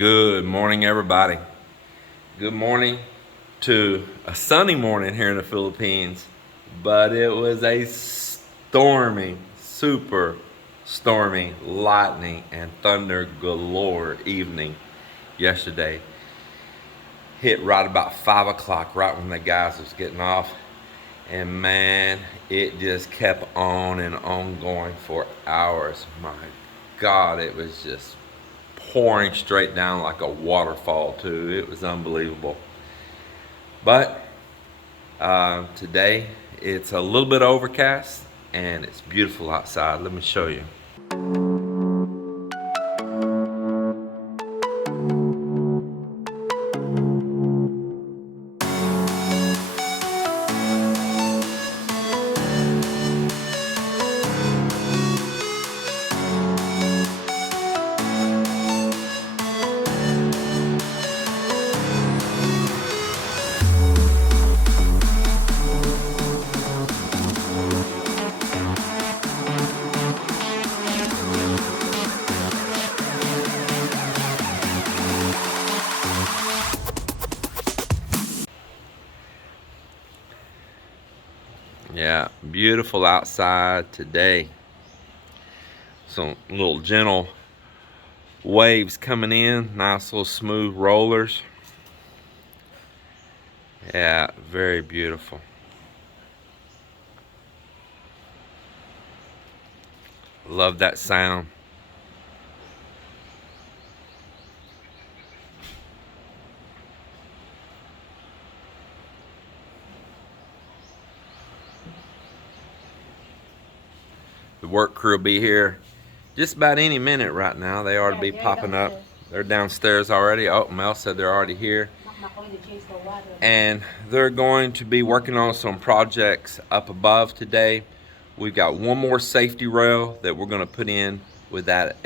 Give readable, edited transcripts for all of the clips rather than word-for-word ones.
Good morning, everybody. Good morning to a sunny morning here in the Philippines, but it was a stormy, super stormy, lightning and thunder galore evening yesterday. Hit right about 5 o'clock, right when the guys was getting off, and man, it just kept on and on going for hours. My God, it was just pouring straight down like a waterfall too. It was unbelievable. But today it's a little bit overcast and it's beautiful outside. Let me show you. Yeah, beautiful outside today. Some little gentle waves coming in, nice little smooth rollers. Yeah, very beautiful. Love that sound. The work crew will be here just about any minute right now. They ought to be popping up. They're downstairs already. Oh, Mel said they're already here. And they're going to be working on some projects up above today. We've got one more safety rail that we're going to put in with that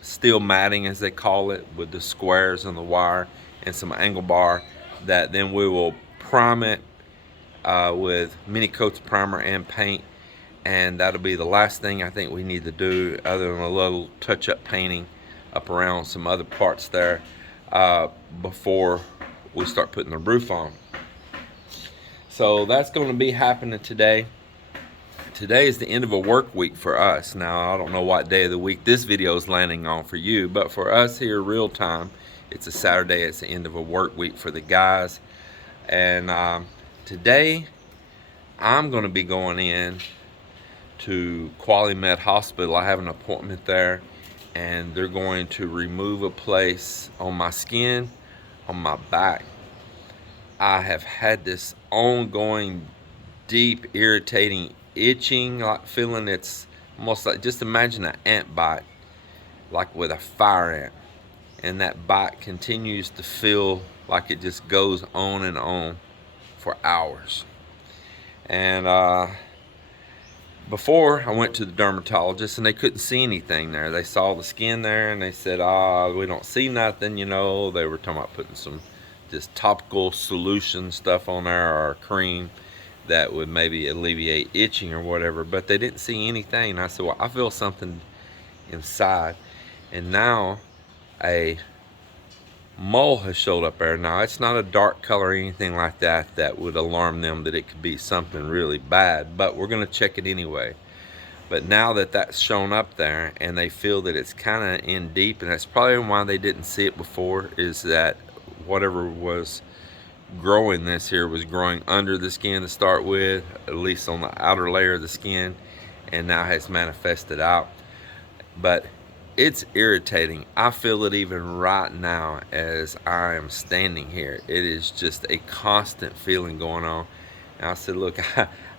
steel matting, as they call it, with the squares and the wire and some angle bar, that then we will prime it with mini coats of primer and paint. And that'll be the last thing I think we need to do, other than a little touch-up painting up around some other parts there before we start putting the roof on. So that's going to be happening today. Today is the end of a work week for us. Now, I don't know what day of the week this video is landing on for you, but for us here real time, it's a Saturday. It's the end of a work week for the guys. And today I'm going to be going in to Quality Med Hospital. I have an appointment there, and they're going to remove a place on my skin, on my back. I have had this ongoing, deep, irritating itching, like feeling. It's almost like, just imagine an ant bite, like with a fire ant, and that bite continues to feel like it just goes on and on for hours. And before I went to the dermatologist and they couldn't see anything there. They saw the skin there and they said, we don't see nothing, you know. They were talking about putting some just topical solution stuff on there, or cream that would maybe alleviate itching or whatever, but they didn't see anything. And I said, well, I feel something inside. And now a mole has showed up there. Now, it's not a dark color or anything like that that would alarm them that it could be something really bad, but we're going to check it anyway. But now that that's shown up there and they feel that it's kind of in deep, and that's probably why they didn't see it before, is that whatever was growing this here was growing under the skin to start with, at least on the outer layer of the skin, and now has manifested out. But it's irritating. I feel it even right now as I am standing here. It is just a constant feeling going on. And I said, look,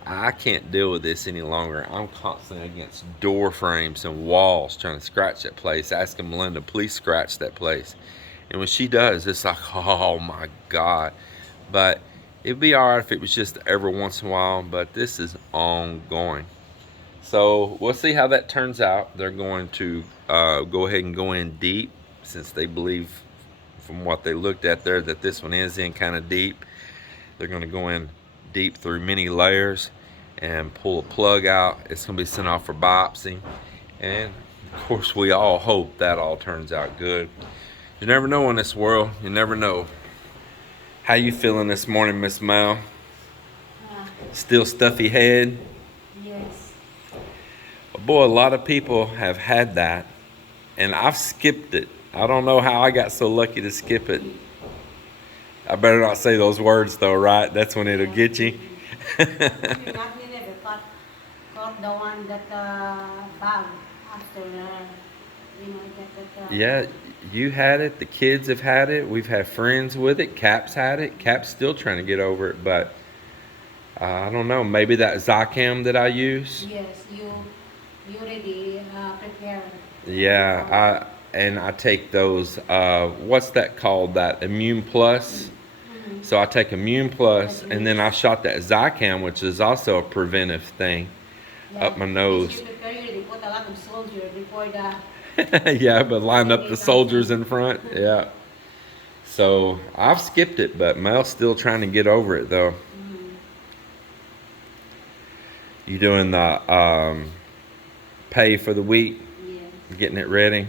I can't deal with this any longer. I'm constantly against door frames and walls trying to scratch that place, asking Melinda, please scratch that place. And when she does, it's like, oh my God. But it'd be all right if it was just every once in a while, but this is ongoing. So we'll see how that turns out. They're going to go ahead and go in deep, since they believe from what they looked at there that this one is in kind of deep. They're going to go in deep through many layers and pull a plug out. It's going to be sent off for biopsy. And of course, we all hope that all turns out good. You never know in this world. You never know. How you feeling this morning, Miss Mel? Still stuffy head? Yes. Boy, a lot of people have had that, and I've skipped it. I don't know how I got so lucky to skip it. I better not say those words though, right? That's when it'll get you. You never caught the one that bag after that. Yeah, you had it. The kids have had it. We've had friends with it. Cap's had it. Cap's still trying to get over it, but I don't know. Maybe that Zycam that I use. Yes, you already prepared. Yeah, I take those. What's that called? That Immune Plus. So I take Immune Plus, and then I shot that Zycam, which is also a preventive thing, up my nose. You put a lot of soldiers before the. Yeah, but lined up the soldiers in front. Yeah. So I've skipped it, but Mel's still trying to get over it though. You doing the pay for the week? Yes. Getting it ready?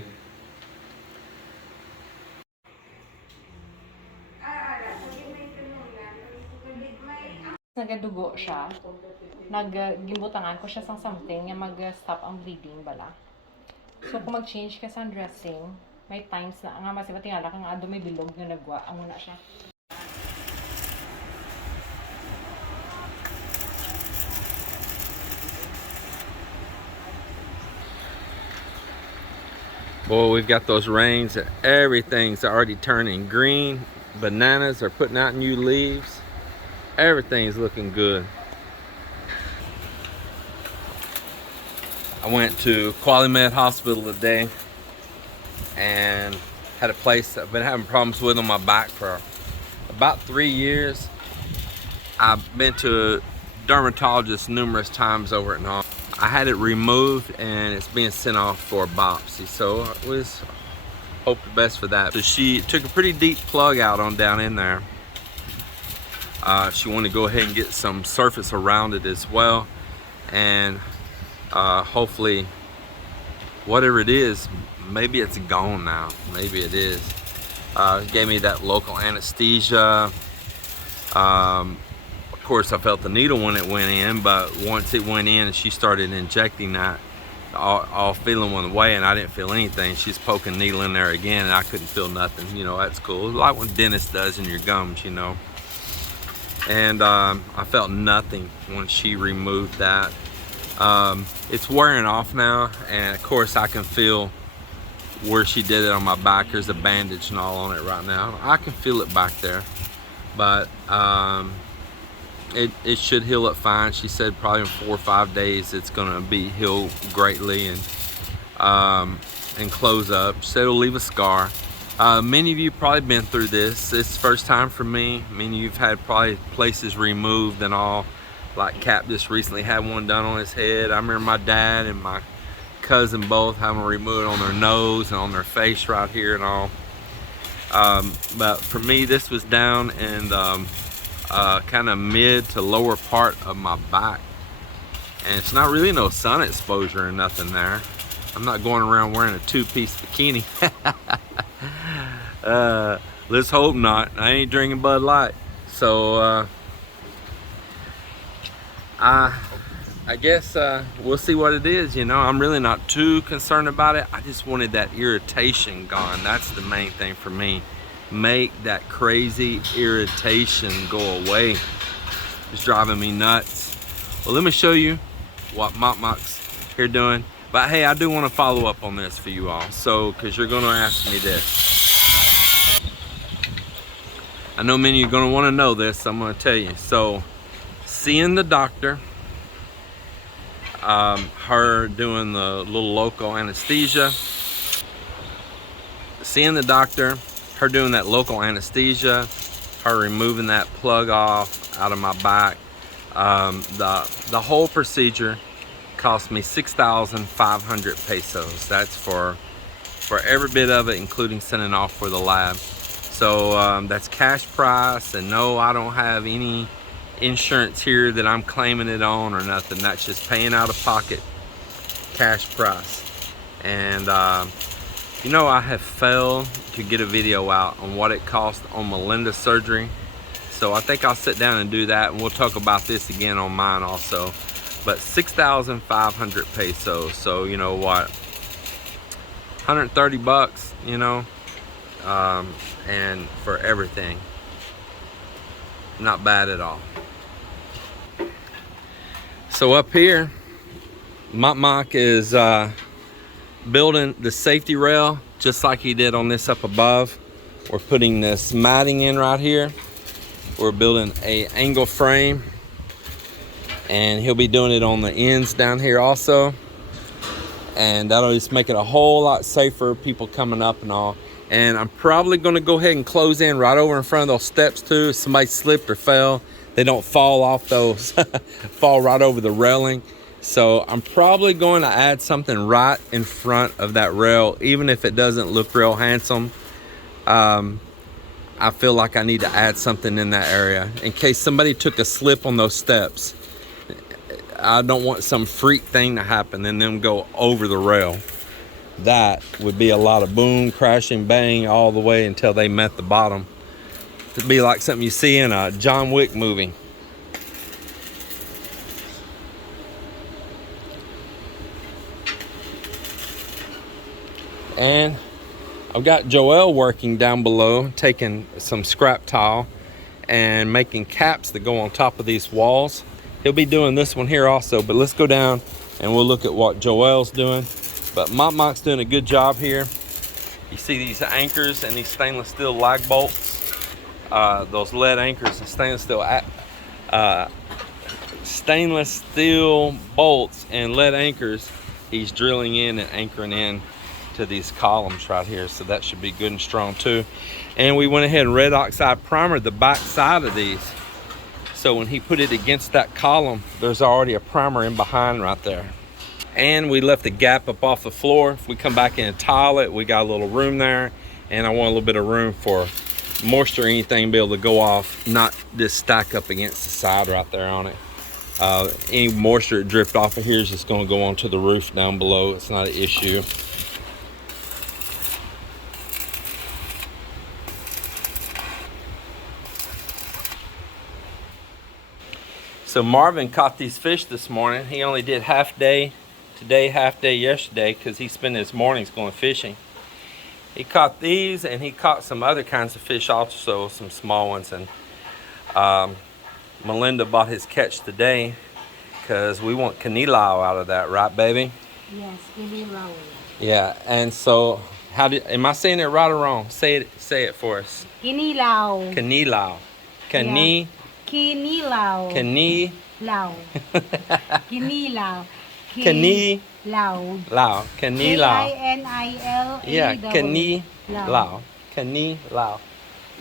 Nagadugo siya. Gimbutangan ko siya sang something nga mag-stop ang bleeding bala. So kung mag-change ka sa dressing, may times na nga masiba tingala ka nga ado may bilog nga nagwa, amo na siya. Boy, we've got those rains. Everything's already turning green. Bananas are putting out new leaves. Everything's looking good. I went to Quali Med Hospital today and had a place I've been having problems with on my back for about 3 years. I've been to a dermatologist numerous times over and on. I had it removed and it's being sent off for a biopsy, so I was hope the best for that. So she took a pretty deep plug out on down in there. She wanted to go ahead and get some surface around it as well, and hopefully whatever it is, maybe it's gone now, maybe it is. Gave me that local anesthesia. Of course I felt the needle when it went in, but once it went in and she started injecting that, all feeling went away and I didn't feel anything. She's poking needle in there again and I couldn't feel nothing. You know, that's cool. Like when dentist does in your gums, you know. And I felt nothing when she removed that. It's wearing off now, and of course I can feel where she did it on my back. There's a bandage and all on it right now. I can feel it back there, but it should heal up fine. She said probably in 4 or 5 days it's gonna be healed greatly and close up. She said it'll leave a scar. Many of you probably been through this. It's the first time for me. Many of you've had probably places removed and all. Like Cap just recently had one done on his head. I remember my dad and my cousin both having removed on their nose and on their face right here and all. But for me, this was down in kind of mid to lower part of my back. And it's not really no sun exposure or nothing there. I'm not going around wearing a 2-piece bikini. Let's hope not. I ain't drinking Bud Light. So I guess we'll see what it is. You know, I'm really not too concerned about it. I just wanted that irritation gone. That's the main thing for me. Make that crazy irritation go away. It's driving me nuts. Well, let me show you what Mak Mak's here doing. But hey, I do want to follow up on this for you all. So, because you're going to ask me this. I know many of you are going to want to know this, so I'm going to tell you. So, seeing the doctor, her doing the little local anesthesia, seeing the doctor, her doing that local anesthesia, her removing that plug off out of my back, the whole procedure cost me 6,500 pesos. That's for every bit of it, including sending off for the lab. So that's cash price, and no, I don't have any insurance here that I'm claiming it on or nothing. That's just paying out of pocket, cash price. And You know, I have failed to get a video out on what it cost on Melinda's surgery. So I think I'll sit down and do that, and we'll talk about this again on mine also. But 6,500 pesos. So you know what? 130 bucks, you know, and for everything. Not bad at all. So up here, Mak Mak is building the safety rail just like he did on this up above. We're putting this matting in right here. We're building a angle frame, and he'll be doing it on the ends down here also. And that'll just make it a whole lot safer, people coming up and all. And I'm probably gonna go ahead and close in right over in front of those steps too. If somebody slipped or fell, they don't fall off those, fall right over the railing. So I'm probably going to add something right in front of that rail, even if it doesn't look real handsome. I feel like I need to add something in that area in case somebody took a slip on those steps. I don't want some freak thing to happen and them go over the rail. That would be a lot of boom, crashing, bang all the way until they met the bottom. It'd be like something you see in a John Wick movie. And I've got Joel working down below, taking some scrap tile and making caps that go on top of these walls. He'll be doing this one here also, but let's go down and we'll look at what Joel's doing. But Mak Mak's doing a good job here. You see these anchors and these stainless steel lag bolts, those lead anchors and stainless steel bolts and lead anchors. He's drilling in and anchoring in to these columns right here, so that should be good and strong too. And we went ahead and red oxide primered the back side of these, so when he put it against that column, there's already a primer in behind right there. And we left a gap up off the floor. If we come back in and tile it, we got a little room there, and I want a little bit of room for moisture or anything to be able to go off, not just stack up against the side right there on it. Any moisture that dripped off of here is just going to go onto the roof down below. It's not an issue. So Marvin caught these fish this morning. He only did half day today, half day yesterday, because he spent his mornings going fishing. He caught these, and he caught some other kinds of fish also, some small ones. And Melinda bought his catch today because we want kinilaw out of that, right, baby? Yes, kinilaw. Yeah. And so, am I saying it right or wrong? Say it for us. Kinilaw. Kinilaw. Kinilaw. Kinilaw. Kinilaw. Kinilaw. Kinilaw. K-I-N-I-L-A. Yeah, kinilaw. Kinilaw.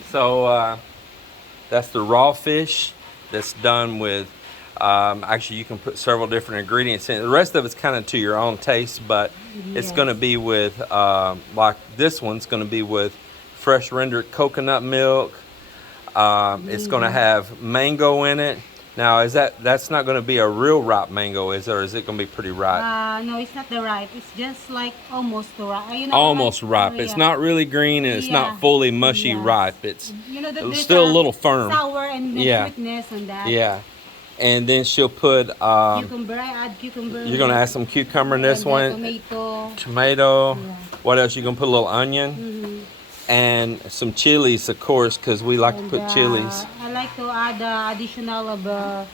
So that's the raw fish that's done with, actually you can put several different ingredients in it. The rest of it's kind of to your own taste, but it's going to be with, like this one's going to be with fresh rendered coconut milk. It's going to have mango in it. Now, that's not going to be a real ripe mango, is it? Or is it going to be pretty ripe? No, it's not the ripe. It's just like almost ripe. You know, Almost ripe. Oh, It's yeah. not really green, and it's not fully mushy Yes. ripe. It's there's still a little firm. Sour and Yeah. sweetness on that. Yeah. And then she'll put, Cucumber, I add cucumber. you're going to add some cucumber in this and one. Tomato. Tomato. Yeah. What else? You're going to put a little onion. And some chilies, of course, because we like to put chilies. I like to add additional of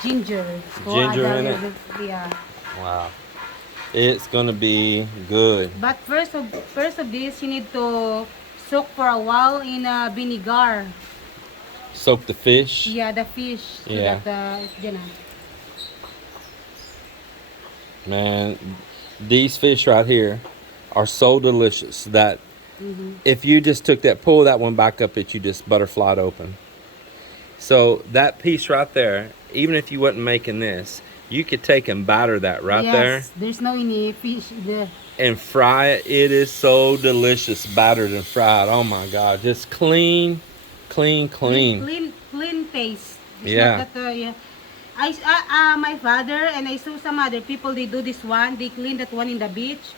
ginger. So Ginger add in a it? little bit, yeah. Wow. It's going to be good. But first of this, you need to soak for a while in vinegar. Soak the fish. Yeah, the fish. So Yeah. that, you know. Man, these fish right here are so delicious that if you just took pull that one back up, you just butterflied open. So that piece right there, even if you wasn't making this, you could take and batter that right there Yes, there's no any fish there. and fry it. It is so delicious, battered and fried. Oh my God, just clean. Clean taste. It's Yeah. not that, yeah. My father and I saw some other people, they do this one. They clean that one in the beach.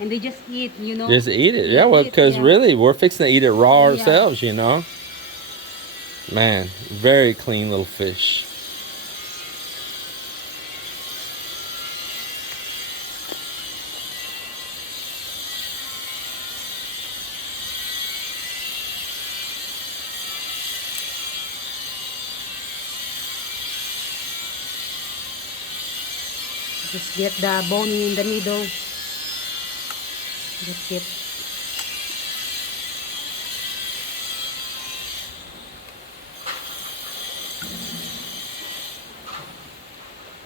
And they just eat, you know. Just eat it. They Yeah, well, eat, because yeah. really, we're fixing to eat it raw Yeah. ourselves, you know. Man, very clean little fish. Just get the bone in the middle. That's it.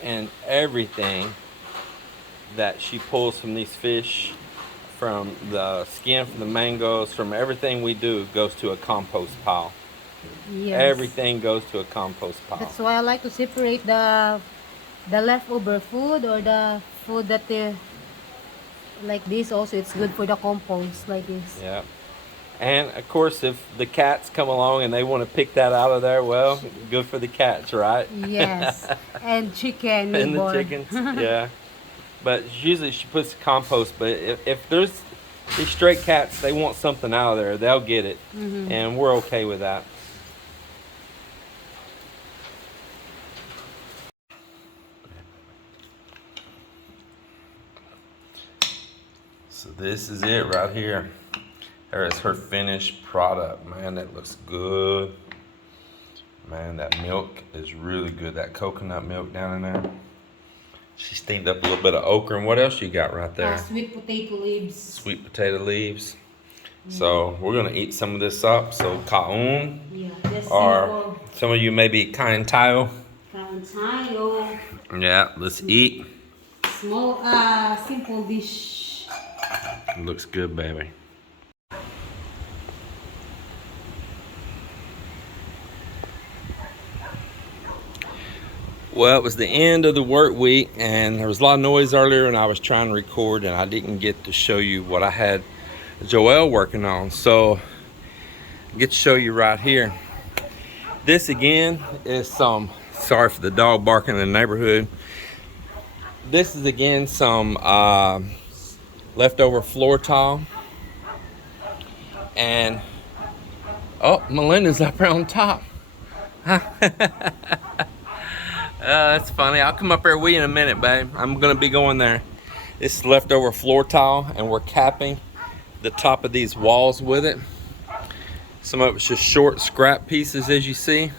And everything that she pulls from these fish, from the skin, from the mangoes, from everything we do, goes to a compost pile. Yes. Everything goes to a compost pile. That's why I like to separate the leftover food or the food that they like this. Also, it's good for the compost like this. Yeah. And of course, if the cats come along and they want to pick that out of there, well, good for the cats, right? Yes. And chicken. And the neighbor. chickens, yeah. But usually she puts compost. But if there's these stray cats, they want something out of there, they'll get it, and we're okay with that. So this is it right here. There is her finished product. Man, that looks good. Man, that milk is really good. That coconut milk down in there. She steamed up a little bit of okra. And what else you got right there? Sweet potato leaves. Sweet potato leaves. So we're gonna eat some of this up. So kaun, Yeah, just or some of you maybe kain tayo. simple. Yeah, let's eat. Small, simple dish. It looks good, baby. Well, it was the end of the work week, and there was a lot of noise earlier, and I was trying to record, and I didn't get to show you what I had Joelle working on. So, I get to show you right here. This again is some, sorry for the dog barking in the neighborhood. This is again some leftover floor tile. And, oh, Melinda's up there on top. That's funny. I'll come up there with you in a minute, babe. I'm gonna be going there. This is leftover floor tile, and we're capping the top of these walls with it. Some of it's just short scrap pieces, as you see.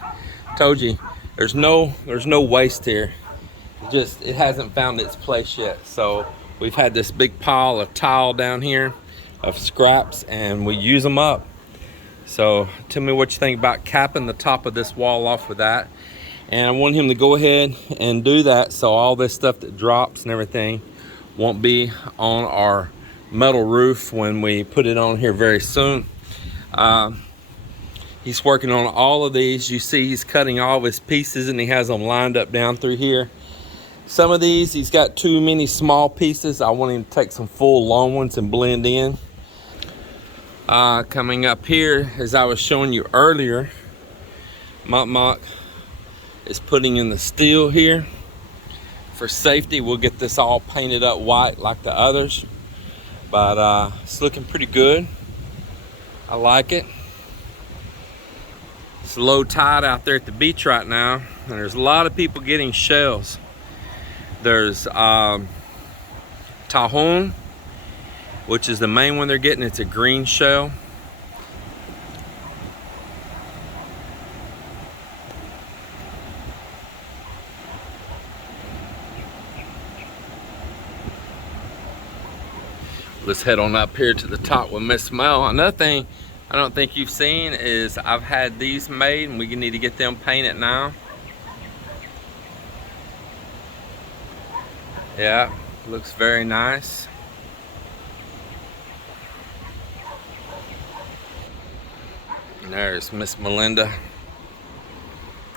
Told you, there's no waste here. It hasn't found its place yet. So we've had this big pile of tile down here of scraps, and we use them up. So tell me what you think about capping the top of this wall off with that. And I want him to go ahead and do that, so all this stuff that drops and everything won't be on our metal roof when we put it on here very soon. He's working on all of these. You see he's cutting all of his pieces, and he has them lined up down through here. Some of these, he's got too many small pieces. I want him to take some full long ones and blend in. Coming up here, as I was showing you earlier, Mak Mak is putting in the steel here. For safety, we'll get this all painted up white like the others. But it's looking pretty good. I like it. It's low tide out there at the beach right now, and there's a lot of people getting shells. There's tahon, which is the main one they're getting. It's a green shell. Let's head on up here to the top with Miss Mel. Another thing I don't think you've seen is I've had these made, and we need to get them painted now. Yeah, looks very nice. And there's Miss Melinda.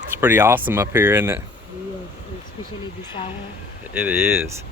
It's pretty awesome up here, isn't it? Yes, especially this hour. It is.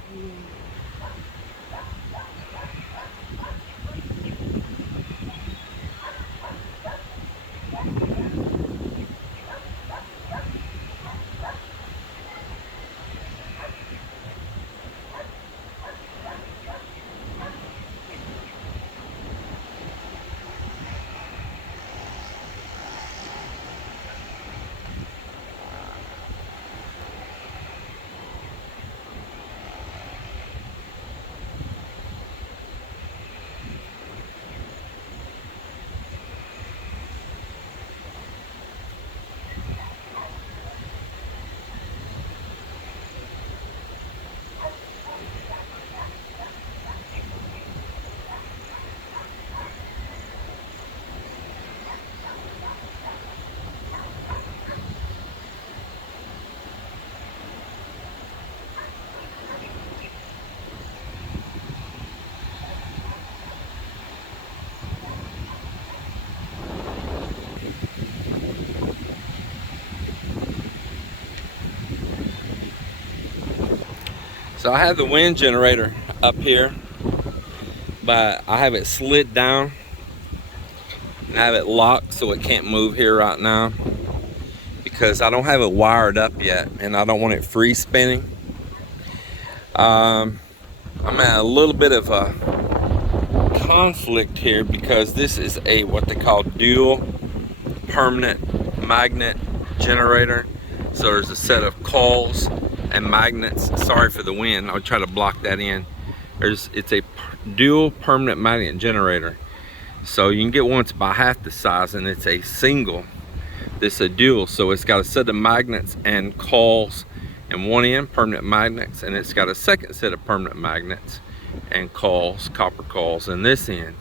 So I have the wind generator up here, but I have it slid down. I have it locked so it can't move here right now because I don't have it wired up yet and I don't want it free spinning. I'm at a little bit of a conflict here because this is a what they call dual permanent magnet generator. So there's a set of coils and magnets. Sorry for the wind, I'll try to block that in. It's a dual permanent magnet generator. So you can get one that's about half the size and it's a single. This is a dual, so it's got a set of magnets and coils in one end, permanent magnets, and it's got a second set of permanent magnets and coils, copper coils, in this end.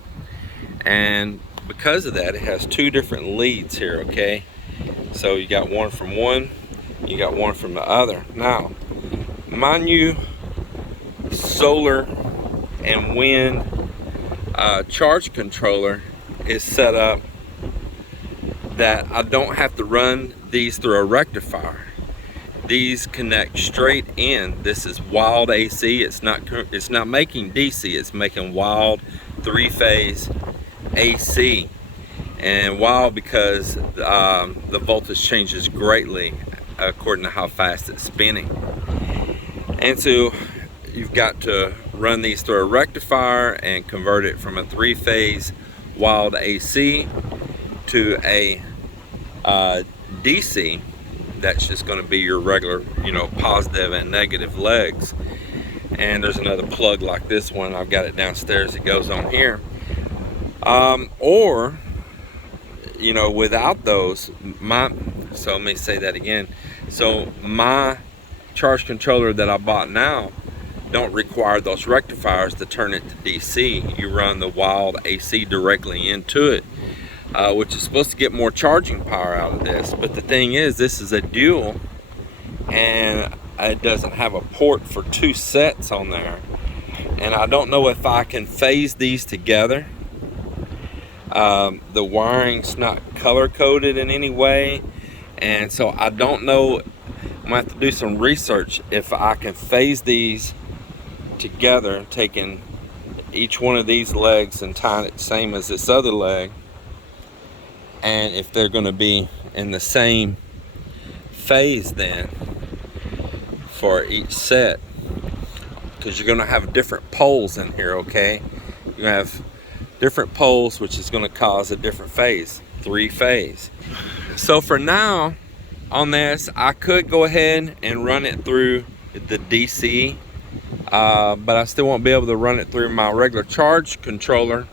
And because of that, it has two different leads here, okay? So you got one from one, you got one from the other. Now, my new solar and wind charge controller is set up that I don't have to run these through a rectifier. These connect straight in. This is wild AC. It's not making DC. It's making wild three-phase AC. And wild because the voltage changes greatly according to how fast it's spinning. And so you've got to run these through a rectifier and convert it from a three-phase wild AC to a DC. That's just going to be your regular, you know, positive and negative legs. And there's another plug like this one. I've got it downstairs. It goes on here. Or, you know, without those, so let me say that again. So my charge controller that I bought now don't require those rectifiers to turn it to DC. You run the wild AC directly into it, which is supposed to get more charging power out of this. But the thing is, this is a dual and it doesn't have a port for two sets on there. And I don't know if I can phase these together. The wiring's not color coded in any way. And so I don't know, I'm gonna have to do some research if I can phase these together, taking each one of these legs and tying it the same as this other leg, and if they're going to be in the same phase then for each set, because you're going to have different poles in here, okay? You're going to have different poles, which is going to cause a different phase, three-phase. So for now on this, I could go ahead and run it through the DC, but I still won't be able to run it through my regular charge controller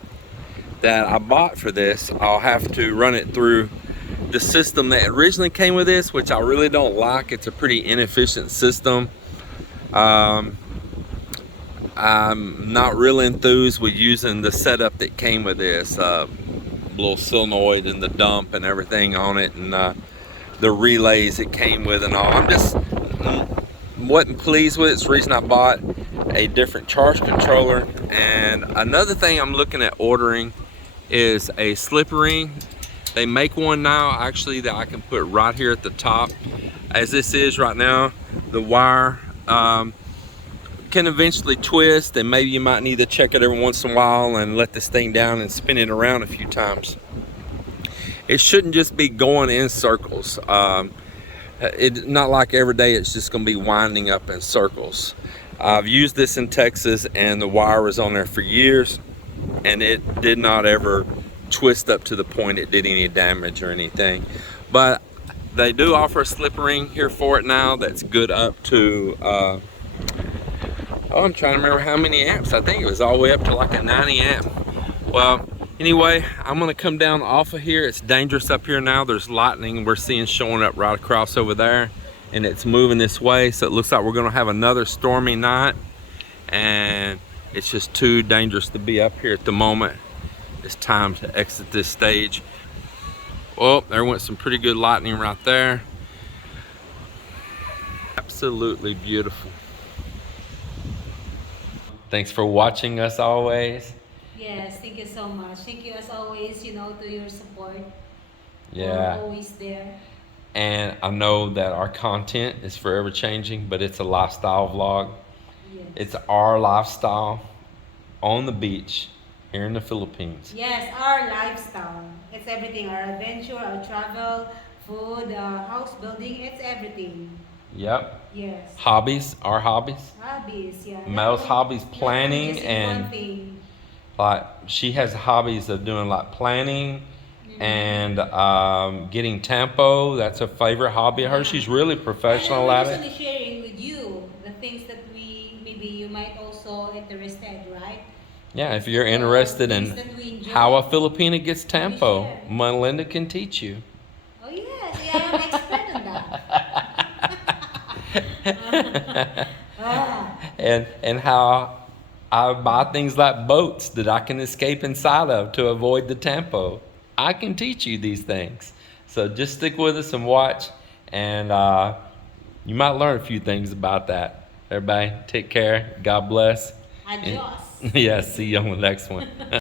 that I bought for this. I'll have to run it through the system that originally came with this, which I really don't like. It's a pretty inefficient system. I'm not real enthused with using the setup that came with this, little solenoid and the dump and everything on it, and the relays it came with and all. I'm just wasn't pleased with it. It's the reason I bought a different charge controller. And another thing I'm looking at ordering is a slip ring. They make one now actually that I can put right here at the top. As this is right now, the wire can eventually twist, and maybe you might need to check it every once in a while and let this thing down and spin it around a few times. It shouldn't just be going in circles. It's not like every day it's just going to be winding up in circles. I've used this in Texas and the wire was on there for years and it did not ever twist up to the point it did any damage or anything. But they do offer a slip ring here for it now that's good up to I'm trying to remember how many amps. I think it was all the way up to like a 90 amp. Well, anyway, I'm gonna come down off of here. It's dangerous up here now. There's lightning we're seeing showing up right across over there, and it's moving this way, so it looks like we're gonna have another stormy night, and it's just too dangerous to be up here at the moment. It's time to exit this stage. Well, there went some pretty good lightning right there. Absolutely beautiful. Thanks for watching us always. Yes, thank you so much. Thank you as always, you know, to your support. Yeah. We're always there. And I know that our content is forever changing, but it's a lifestyle vlog. Yes. It's our lifestyle on the beach here in the Philippines. Yes, our lifestyle. It's everything. Our adventure, our travel, food, house building. It's everything. Yep. Yes. Hobbies, our hobbies. Hobbies, yeah. Mel's hobbies, Not only planning, just in and one thing. like she has hobbies of doing like planning and getting tempo. That's her favorite hobby of hers. She's really professional And at we're it. just only sharing with you the things that we maybe you might also interested, right? Yeah, if you're So, interested things in that we enjoy. how a Filipina gets tempo, share. Melinda can teach you. Oh yes, yeah, I am expert on that. Ah, And how I buy things like boats that I can escape inside of to avoid the tempo. I can teach you these things. So just stick with us and watch, and you might learn a few things about that. Everybody, take care. God bless. And, adios. yeah, see you on the next one.